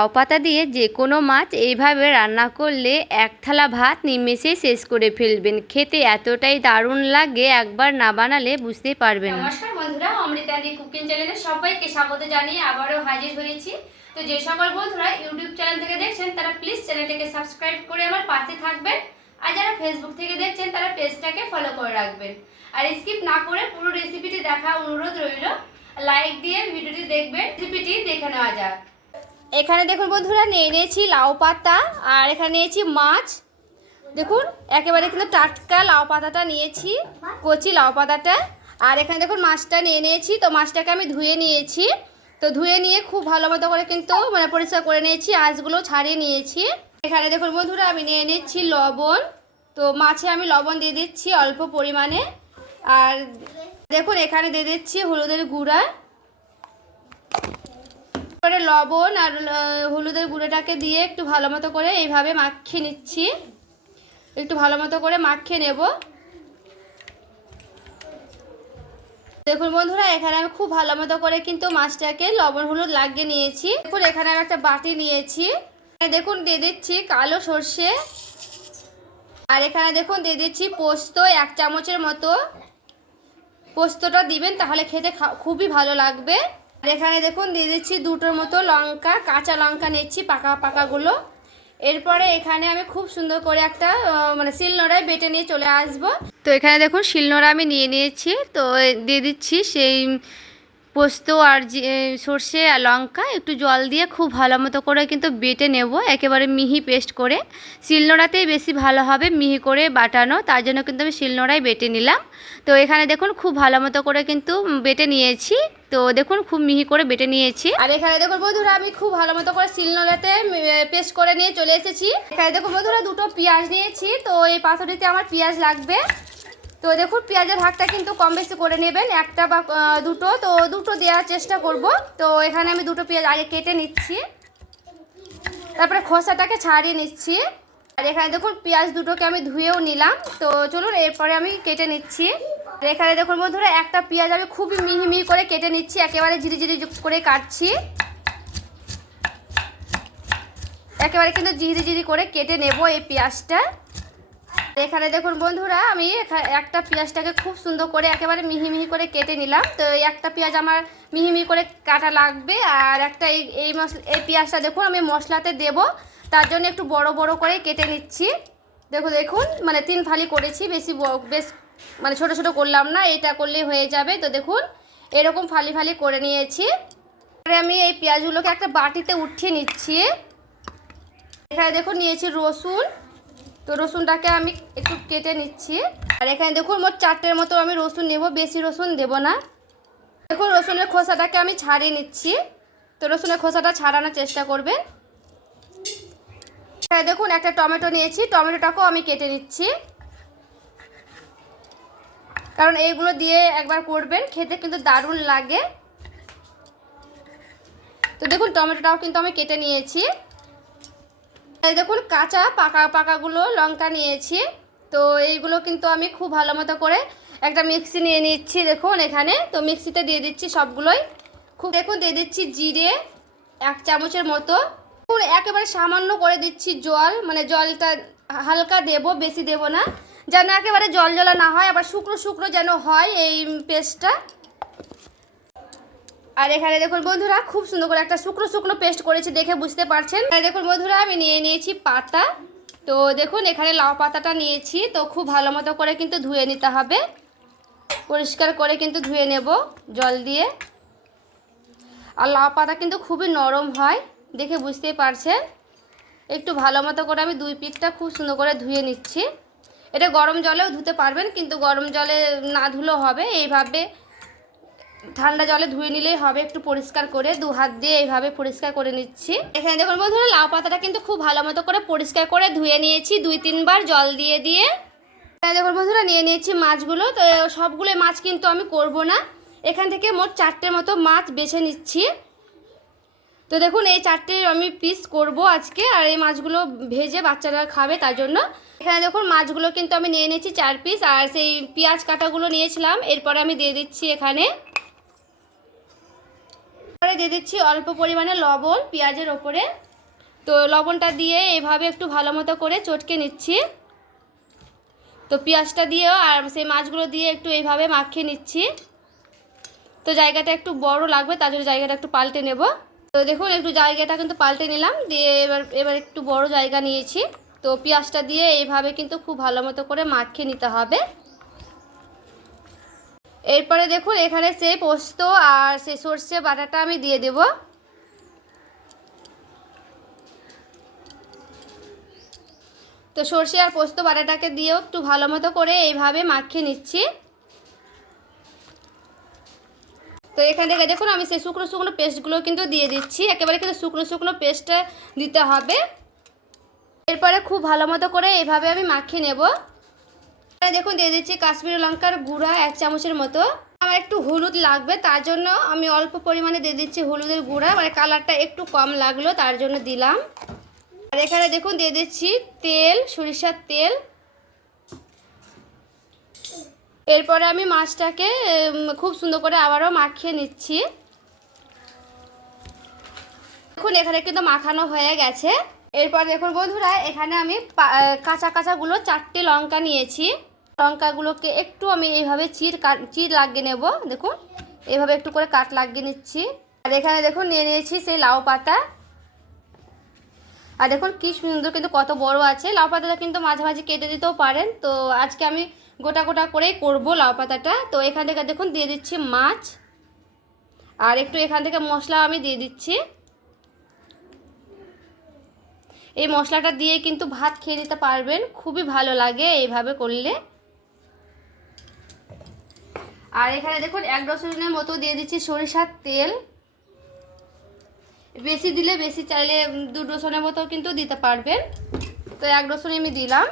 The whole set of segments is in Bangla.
লাউ পাতা দিয়ে যে কোনো মাছ এইভাবে রান্না করলে এক থালা ভাত নিমেষেই শেষ করে ফেলবেন। খেতে এতটাই দারুণ লাগে, একবার না বানালে বুঝতেই পারবেন না। নমস্কার বন্ধুরা, অমৃতাদি কুকিং চ্যানেলে সবাইকে স্বাগত জানিয়ে আবারও হাজির হয়েছি। তো যে সকল বন্ধুরা ইউটিউব চ্যানেল থেকে দেখছেন তারা প্লিজ চ্যানেলটাকে সাবস্ক্রাইব করে আমার পাশে থাকবেন, আর যারা ফেসবুক থেকে দেখছেন তারা পেজটাকে ফলো করে রাখবেন। আর স্কিপ না করে পুরো রেসিপিটি দেখা অনুরোধ রইল। লাইক দিয়ে ভিডিওটি দেখবেন, রেসিপিটি দেখে নেওয়া যাক। এখানে দেখুন বন্ধুরা, নিয়েছি লাউ পাতা আর এখানে নিয়েছি মাছ। দেখুন একেবারে কিন্তু টাটকা লাউ পাতাটা নিয়েছি, কচি লাউ পাতাটা। আর এখানে দেখুন মাছটা নিয়েছি। তো মাছটাকে আমি ধুয়ে নিয়েছি। তো ধুয়ে নিয়ে খুব ভালো মতো করে কিন্তু পরিষ্কার করে নিয়েছি, আঁশগুলো ছাড়িয়ে নিয়েছি। এখানে দেখুন বন্ধুরা, আমি নিয়ে নিচ্ছি লবণ। তো মাছে আমি লবণ দিয়ে দিচ্ছি অল্প পরিমাণে। আর দেখুন এখানে দিয়ে দিচ্ছি হলুদের গুঁড়া। পরে লবণ আর হলুদের গুঁড়োটাকে দিয়ে একটু ভালো মতো করে এইভাবে মাখিয়ে নিচ্ছি। একটু ভালো মতো করে মাখিয়ে নেব। দেখুন বন্ধুরা, এখানে আমি খুব ভালো মতো করে কিন্তু মাছটাকে লবণ হলুদ লাগিয়ে নিয়েছি। দেখুন এখানে আমি একটা বাটি নিয়েছি। দেখুন দিয়ে দিচ্ছি কালো সর্ষে। আর এখানে দেখুন দিয়ে দিচ্ছি পোস্ত 1 চামচের মতো। পোস্তটা দিবেন তাহলে খেতে খুবই ভালো লাগবে। আর এখানে দেখুন দিয়ে দিচ্ছি 2টোর মতো লঙ্কা, কাঁচা লঙ্কা নিচ্ছি পাকা পাকাগুলো। এরপরে এখানে আমি খুব সুন্দর করে একটা শিলনোড়ায় বেটে নিয়ে চলে আসব। তো এখানে দেখুন শিলনোড়া আমি নিয়ে নিয়েছি। তো দিয়ে দিচ্ছি সেই পোস্ত আর সর্ষে আর লঙ্কা, একটু জল দিয়ে খুব ভালো মতো করে কিন্তু বেটে নেব, একেবারে মিহি পেস্ট করে। শিলনোড়াতেই বেশি ভালো হবে মিহি করে বাটানো, তার জন্য কিন্তু আমি শিলনোড়ায় বেটে নিলাম। তো এখানে দেখুন খুব ভালো মতো করে কিন্তু বেটে নিয়েছি। তো দেখুন খুব মিহি করে বেটে নিয়েছি। আর এখানে দেখুন বন্ধুরা, আমি খুব ভালো মতো করে শিলনোড়াতে পেস্ট করে নিয়ে চলে এসেছি। এখানে দেখুন বন্ধুরা, 2টো পেঁয়াজ নিয়েছি। তো এই পাথরটিতে আমার পেঁয়াজ লাগবে। তো দেখুন পেঁয়াজের ভাগটা কিন্তু কম বেশি করে নেবেন, একটা বা দুটো। তো দুটো দেওয়ার চেষ্টা করব। তো এখানে আমি 2টো পেঁয়াজ আগে কেটে নিচ্ছি, তারপরে খোসাটাকে ছাড়িয়ে নিচ্ছি। আর এখানে দেখুন পেঁয়াজ দুটোকে আমি ধুয়েও নিলাম। তো চলুন এরপরে আমি কেটে নিচ্ছি। আর এখানে দেখুন বন্ধুরা, একটা পেঁয়াজ আমি খুবই মিহি মিহি করে কেটে নিচ্ছি, একেবারে ঝিরিঝিরি করে কাটছি। একেবারে কিন্তু ঝিরিঝিরি করে কেটে নেব এই পেঁয়াজটা। এখানে দেখুন বন্ধুরা, আমি একটা পেঁয়াজটাকে খুব সুন্দর করে একেবারে মিহি মিহি করে কেটে নিলাম। তো একটা পেঁয়াজ আমার মিহি মিহি করে কাটা লাগবে। আর একটা এই পেঁয়াজটা দেখুন আমি মশলাতে দেব, তার জন্য একটু বড় বড় করে কেটে নিচ্ছি। দেখুন 3 ফালি করেছি, বেশ ছোট ছোট করলাম না, এটা করলেই হয়ে যাবে। তো দেখুন এরকম ফালি ফালি করে নিয়েছি। আমি এই পেঁয়াজগুলোকে একটা বাটিতে উঠিয়ে নিচ্ছি। এখানে দেখুন নিয়েছি রসুন। তো রসুনটাকে আমি একটু কেটে নিচ্ছি। আর এখানে দেখুন মোট 4টের মতো আমি রসুন নেব, বেশি রসুন দেব না। দেখুন রসুনের খোসাটাকে আমি ছাড়িয়ে নিচ্ছি। তো রসুনের খোসাটা ছাড়ানোর চেষ্টা করবেন। এখানে দেখুন একটা টমেটো নিয়েছি, টমেটোটাকেও আমি কেটে নিচ্ছি, কারণ এইগুলো দিয়ে একবার করবেন, খেতে কিন্তু দারুণ লাগে। তো দেখুন টমেটোটাও কিন্তু আমি কেটে নিয়েছি। এই দেখুন কাঁচা পাকাগুলো লঙ্কা নিয়েছি। তো এইগুলো কিন্তু আমি খুব ভালো মতো করে একটা মিক্সি নিয়ে নিচ্ছি। দেখুন এখানে তো মিক্সিতে দিয়ে দিচ্ছি সবগুলোই। দেখুন দিয়ে দিচ্ছি জিরে 1 চামচের মতো। একেবারে সামান্য করে দিচ্ছি জল, জলটা হালকা দেব, বেশি দেব না, যেন একেবারে জল জলা না হয়, আবার শুকনো শুকনো যেন হয় এই পেস্টটা। আর এখানে দেখুন বন্ধুরা, খুব সুন্দর করে একটা শুকনো শুকনো পেস্ট করেছি, দেখে বুঝতে পারছেন। আর দেখুন বন্ধুরা, আমি নিয়ে নিয়েছি পাতা। তো দেখুন এখানে লাউ পাতাটা নিয়েছি। তো খুব ভালো মতো করে কিন্তু ধুয়ে নিতে হবে, পরিষ্কার করে কিন্তু ধুয়ে নেব জল দিয়ে। আর লাউ পাতা কিন্তু খুবই নরম হয়, দেখে বুঝতেই পারছেন। একটু ভালো মতো করে আমি 2 পিঠটা খুব সুন্দর করে ধুয়ে নিচ্ছি। এটা গরম জলেও ধুতে পারবেন, কিন্তু গরম জলে না ধুলেও হবে, এইভাবে ঠান্ডা জলে ধুয়ে নিলেই হবে। একটু পরিষ্কার করে 2 হাত দিয়ে এইভাবে পরিষ্কার করে নিচ্ছি। এখানে দেখুন বন্ধুরা, লাউ পাতাটা কিন্তু খুব ভালো মতো করে পরিষ্কার করে ধুয়ে নিয়েছি 2-3 বার জল দিয়ে দিয়ে। এখানে দেখুন বন্ধুরা, নিয়ে নিয়েছি মাছগুলো। তো সবগুলো মাছ কিন্তু আমি করব না, এখান থেকে মোট 4টের মতো মাছ বেছে নিচ্ছি। তো দেখুন এই 4টে আমি পিস করব আজকে, আর এই মাছগুলো ভেজে বাচ্চারা খাবে, তার জন্য। এখানে দেখুন মাছগুলো কিন্তু আমি নিয়ে নিয়েছি 4 পিস। আর সেই পেঁয়াজ কাটাগুলো নিয়েছিলাম, এরপরে আমি দিয়ে দিচ্ছি এখানে। দিয়ে দিচ্ছি অল্প পরিমাণে লবণ পেঁয়াজের ওপরে। তো লবণটা দিয়ে এইভাবে একটু ভালো মতো করে চটকে নিচ্ছি। তো পেঁয়াজটা দিয়েও আর সেই মাছগুলো দিয়ে একটু এইভাবে মাখিয়ে নিচ্ছি। তো জায়গাটা একটু বড় লাগবে, তার জন্য জায়গাটা একটু পাল্টে নেব। তো দেখুন একটু জায়গাটা কিন্তু পাল্টে নিলাম, দিয়ে এবার একটু বড় জায়গা নিয়েছি। তো পেঁয়াজটা দিয়ে এইভাবে কিন্তু খুব ভালো মতো করে মাখিয়ে নিতে হবে। এরপরে দেখুন এখানে সেই পোস্ত আর সেই সর্ষে বাটাটা আমি দিয়ে দেব। তো সর্ষে আর পোস্ত বাটাটাকে দিয়েও একটু ভালো মতো করে এইভাবে মাখিয়ে নিচ্ছি। তো এখান থেকে দেখুন আমি সেই শুকনো শুকনো পেস্টগুলো কিন্তু দিয়ে দিচ্ছি, একেবারে কিন্তু শুকনো শুকনো পেস্টটা দিতে হবে। এরপরে খুব ভালো মতো করে এইভাবে আমি মাখিয়ে নেব। দেখুন দিয়ে দিচ্ছি কাশ্মীরি লঙ্কার গুঁড়া 1 চামচের মতো। আমার একটু হলুদ লাগবে, তার জন্য আমি অল্প পরিমাণে দিয়ে দিচ্ছি হলুদের গুঁড়া, মানে কালারটা একটু কম লাগলো তার জন্য দিলাম। আর এখানে দেখুন দিয়ে দিচ্ছি তেল, সরিষার তেল। এরপরে আমি মাছটাকে খুব সুন্দর করে আবারও মাখিয়ে নিচ্ছি। দেখুন এখানে কিন্তু মাখানো হয়ে গেছে। এরপর দেখুন বন্ধুরা এখানে আমি কাঁচা কাঁচাগুলো 4টে লঙ্কা নিয়েছি। লঙ্কাগুলোকে একটু আমি এইভাবে চির লাগিয়ে নেব। দেখুন এইভাবে একটু করে কাট লাগিয়ে নিচ্ছি। আর এখানে দেখুন নিয়ে নিয়েছি সেই লাউ পাতা। আর দেখুন কি সুন্দর কিন্তু কত বড় আছে। লাউ পাতাটা কিন্তু মাঝে মাঝে কেটে দিতেও পারেন, তো আজকে আমি গোটা গোটা করেই করব লাউ পাতাটা। তো এখান থেকে দেখুন দিয়ে দিচ্ছি মাছ, আর একটু এখান থেকে মশলা আমি দিয়ে দিচ্ছি। এই মশলাটা দিয়ে কিন্তু ভাত খেয়ে নিতে পারবেন, খুবই ভালো লাগে এইভাবে করলে। আর এখানে দেখুন 1 ডজনের মতো দিয়ে দিচ্ছি সরিষার তেল। বেশি দিলে বেশি, চাইলে 2 ডজনের মতো কিন্তু দিতে পারবেন। তো 1 ডজন আমি দিলাম।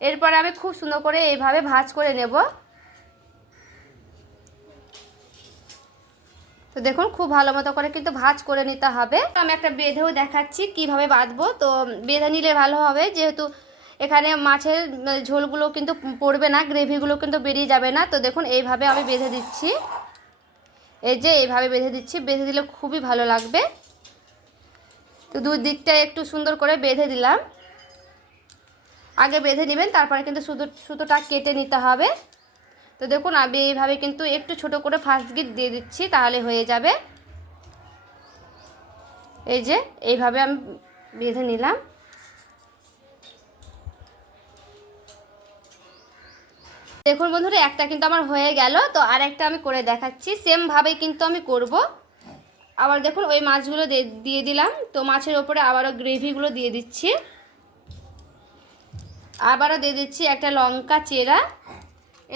এরপরে আমি খুব সুন্দর করে এইভাবে ভাজ করে নেব। তো দেখুন খুব ভালো মতো করে কিন্তু ভাজ করে নিতে হবে। আমি একটা বেঁধেও দেখাচ্ছি কিভাবে বাঁধবো। তো বেঁধে নিলে ভালো হবে, যেহেতু এখানে মাছের ঝোলগুলো কিন্তু পড়বে না, গ্রেভিগুলো কিন্তু বেরিয়ে যাবে না। তো দেখুন এইভাবে আমি বেঁধে দিচ্ছি। এই যে এইভাবে বেঁধে দিচ্ছি, বেঁধে দিলে খুবই ভালো লাগবে। তো দুই দিকটা একটু সুন্দর করে বেঁধে দিলাম। আগে বেঁধে নেবেন, তারপরে কিন্তু সুতোটা কেটে নিতে হবে। তো দেখুন আমি এইভাবে কিন্তু একটু ছোট করে ফার্স্ট গিট দিয়ে দিচ্ছি, তাহলে হয়ে যাবে। এই যে এইভাবে আমি বেঁধে নিলাম। দেখুন বন্ধুরা একটা কিন্তু আমার হয়ে গেল। তো আর একটা আমি করে দেখাচ্ছি, সেম ভাবেই কিন্তু আমি করব। আবার দেখুন ওই মাছগুলো দিয়ে দিলাম। তো মাছের ওপরে আবারও গ্রেভিগুলো দিয়ে দিচ্ছি। আবারও দিয়ে দিচ্ছি একটা লঙ্কা চেরা।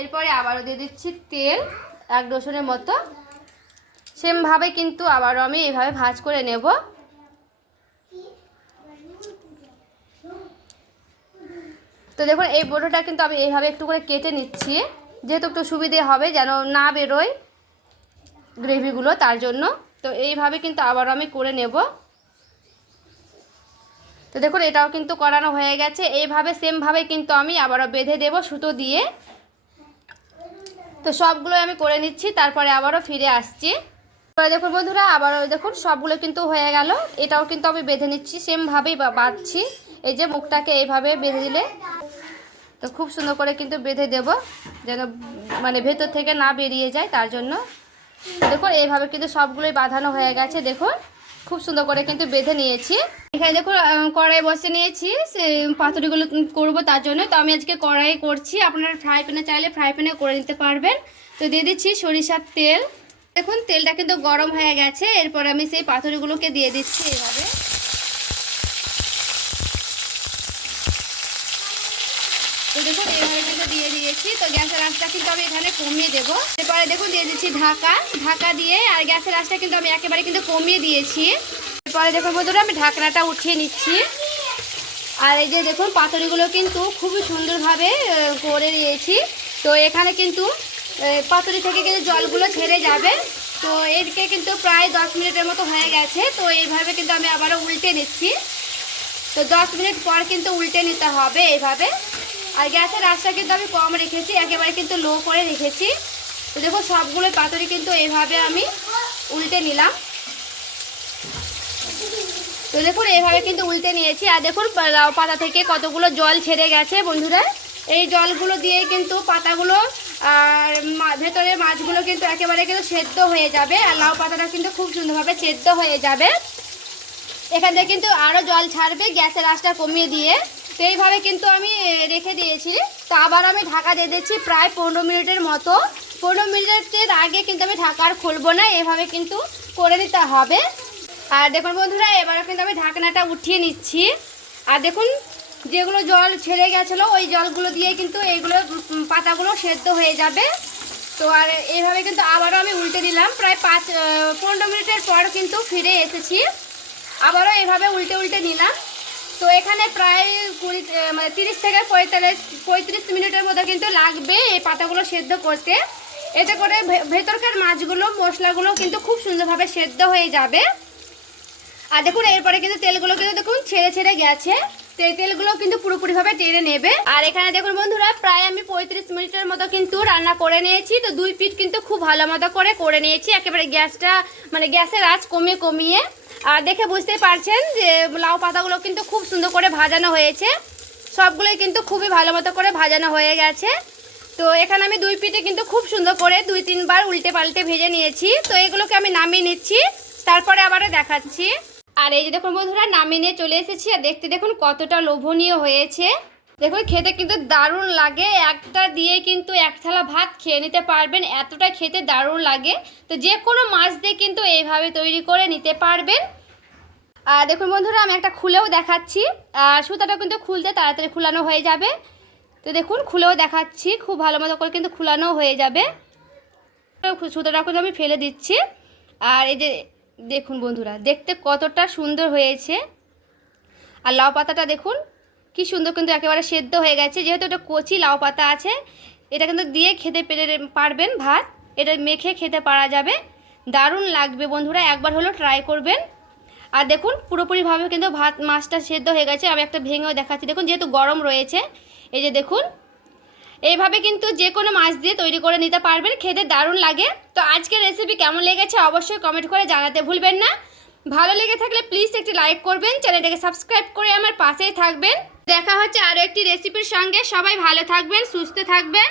এরপরে আবারও দিয়ে দিচ্ছি তেল 1 ডজনের মতো। সেমভাবে কিন্তু আবারও আমি এইভাবে ভাজ করে নেব। তো দেখুন এই বড়োটা কিন্তু আমি এইভাবে একটু করে কেটে নিচ্ছি, যেহেতু একটু সুবিধে হবে যেন না বেরোয় গ্রেভিগুলো, তার জন্য। তো এইভাবে কিন্তু আবারও আমি করে নেব। তো দেখুন এটাও কিন্তু করানো হয়ে গেছে। এইভাবে সেমভাবে কিন্তু আমি আবারও বেঁধে দেব সুতো দিয়ে। তো সবগুলো আমি করে নিচ্ছি, তারপরে আবারও ফিরে আসছি। এবারে দেখুন বন্ধুরা আবারও দেখুন সবগুলো কিন্তু হয়ে গেল। এটাও কিন্তু আমি বেঁধে নিচ্ছি, সেমভাবেই বাঁধছি। এই যে মুখটাকে এইভাবে বেঁধে দিলে তো খুব সুন্দর করে কিন্তু বেঁধে দেব, যেন মানে ভেতর থেকে না বেরিয়ে যায়, তার জন্য। দেখুন এইভাবে কিন্তু সবগুলোই বাঁধানো হয়ে গেছে। দেখুন খুব সুন্দর করে কিন্তু বেঁধে নিয়েছি। এখানে দেখুন কড়াই বসে নিয়েছি সে পাতুরিগুলো করব, তার জন্য। তো আমি আজকে কড়াই করছি, আপনারা ফ্রাই প্যানে চাইলে ফ্রাই প্যানে করে নিতে পারবেন। তো দিয়ে দিচ্ছি সরিষার তেল। দেখুন তেলটা কিন্তু গরম হয়ে গেছে। এরপর আমি সেই পাতুরিগুলোকে দিয়ে দিচ্ছি এইভাবে। তো দেখুন এইভাবে কিন্তু দিয়ে দিয়েছি। তো গ্যাসের আঁচটা কিন্তু আমি এখানে কমিয়ে দেবো। এরপরে দেখুন দিয়ে দিচ্ছি ঢাকা দিয়ে, আর গ্যাসের আঁচটা কিন্তু আমি একেবারে কিন্তু কমিয়ে দিয়েছি। এরপরে দেখুন বন্ধুরা আমি ঢাকনাটা উঠিয়ে নিচ্ছি। আর এই যে দেখুন পাতুরিগুলো কিন্তু খুবই সুন্দরভাবে করে নিয়েছি। তো এখানে কিন্তু পাতুরি থেকে কিন্তু জলগুলো ছেড়ে যাবে। তো এদিকে কিন্তু প্রায় 10 মিনিটের মতো হয়ে গেছে। তো এইভাবে কিন্তু আমি আবারও উল্টে নিচ্ছি। তো 10 মিনিট পর কিন্তু উল্টে নিতে হবে এইভাবে। আর গ্যাসের আঁচটা কিন্তু আমি কম রেখেছি, একেবারে কিন্তু লো করে রেখেছি। তো দেখো সবগুলো পাতুরি কিন্তু এইভাবে আমি উল্টে নিলাম। তো দেখুন এইভাবে কিন্তু উল্টে নিয়েছি। আর দেখুন লাউ পাতা থেকে কতগুলো জল ছেড়ে গেছে বন্ধুরা। এই জলগুলো দিয়ে কিন্তু পাতাগুলো আর ভেতরের মাছগুলো কিন্তু একেবারে কিন্তু সেদ্ধ হয়ে যাবে, আর লাউ পাতাটা কিন্তু খুব সুন্দরভাবে সেদ্ধ হয়ে যাবে। এখান থেকে কিন্তু আরও জল ছাড়বে গ্যাসের আঁচটা কমিয়ে দিয়ে। তো এইভাবে কিন্তু আমি রেখে দিয়েছি। তো আবার আমি ঢাকা দিয়ে দিচ্ছি প্রায় 15 মিনিটের মতো। 15 মিনিটের আগে কিন্তু আমি ঢাকা আর খুলবো না, এভাবে কিন্তু করে দিতে হবে। আর দেখুন বন্ধুরা, এবারও কিন্তু আমি ঢাকনাটা উঠিয়ে নিচ্ছি। আর দেখুন যেগুলো জল ছেড়ে গেছিলো ওই জলগুলো দিয়ে কিন্তু এইগুলো পাতাগুলো সেদ্ধ হয়ে যাবে। তো আর এইভাবে কিন্তু আবারও আমি উল্টে দিলাম। প্রায় 15 মিনিটের পর কিন্তু ফিরে এসেছি, আবারও এভাবে উল্টে উল্টে নিলাম। তো এখানে প্রায় 30 থেকে 35 মিনিটের মতো কিন্তু লাগবে এই পাতাগুলো সেদ্ধ করতে। এতে করে ভেতরকার মাছগুলো মশলাগুলো কিন্তু খুব সুন্দরভাবে সেদ্ধ হয়ে যাবে। আর দেখুন এরপরে কিন্তু তেলগুলো কিন্তু দেখুন ছেড়ে ছেড়ে গেছে। তো এই তেলগুলো কিন্তু পুরোপুরিভাবে টেনে নেবে। আর এখানে দেখুন বন্ধুরা, প্রায় আমি 35 মিনিটের মতো কিন্তু রান্না করে নিয়েছি। তো 2 পিঠ কিন্তু খুব ভালো মতো করে নিয়েছি, একেবারে গ্যাসের আঁচ কমিয়ে। আর দেখে বুঝতেই পারছেন যে লাউ পাতাগুলো কিন্তু খুব সুন্দর করে ভাজানো হয়েছে। সবগুলোই কিন্তু খুবই ভালো মতো করে ভাজানো হয়ে গেছে। তো এখানে আমি 2 পিঠে কিন্তু খুব সুন্দর করে 2-3 বার উল্টে পাল্টে ভেজে নিয়েছি। তো এগুলোকে আমি নামিয়ে নিচ্ছি, তারপরে আবারও দেখাচ্ছি। আর এই যে দেখুন বন্ধুরা, নামিয়ে নিয়ে চলে এসেছি। আর দেখতে দেখুন কতটা লোভনীয় হয়েছে। দেখুন খেতে কিন্তু দারুণ লাগে, একটা দিয়ে কিন্তু এক থালা ভাত খেয়ে নিতে পারবেন, এতটা খেতে দারুণ লাগে। তো যে কোনো মাছ দিয়ে কিন্তু এইভাবে তৈরি করে নিতে পারবেন। আর দেখুন বন্ধুরা, আমি একটা খুলেও দেখাচ্ছি। আর সুতাটা কিন্তু খুলতে তাড়াতাড়ি খুলানো হয়ে যাবে। তো দেখুন খুলেও দেখাচ্ছি, খুব ভালো মতো করে কিন্তু খুলানো হয়ে যাবে। সুতাটা কিন্তু আমি ফেলে দিচ্ছি। আর এই যে দেখুন বন্ধুরা, দেখতে কতটা সুন্দর হয়েছে। আর লাউ পাতাটা দেখুন কি সুন্দর কিন্তু একেবারে সেদ্ধ হয়ে গেছে। যেহেতু এটা কচি লাউ পাতা আছে, এটা কিন্তু দিয়ে খেতে পারবেন ভাত, এটা মেখে খেতে পারা যাবে, দারুণ লাগবে বন্ধুরা, একবার হলো ট্রাই করবেন। আর দেখুন পুরোপুরিভাবে কিন্তু মাছটা সেদ্ধ হয়ে গেছে। আমি একটা ভেঙেও দেখাচ্ছি, দেখুন যেহেতু গরম রয়েছে। এই যে দেখুন এইভাবে কিন্তু যে কোনো মাছ দিয়ে তৈরি করে নিতে পারবেন, খেতে দারুণ লাগে। তো আজকের রেসিপি কেমন লেগেছে অবশ্যই কমেন্ট করে জানাতে ভুলবেন না। ভালো লেগে থাকলে প্লিজ একটি লাইক করবেন, চ্যানেলটাকে সাবস্ক্রাইব করে আমার পাশেই থাকবেন। দেখা হচ্ছে আরও একটি রেসিপির সঙ্গে। সবাই ভালো থাকবেন, সুস্থ থাকবেন।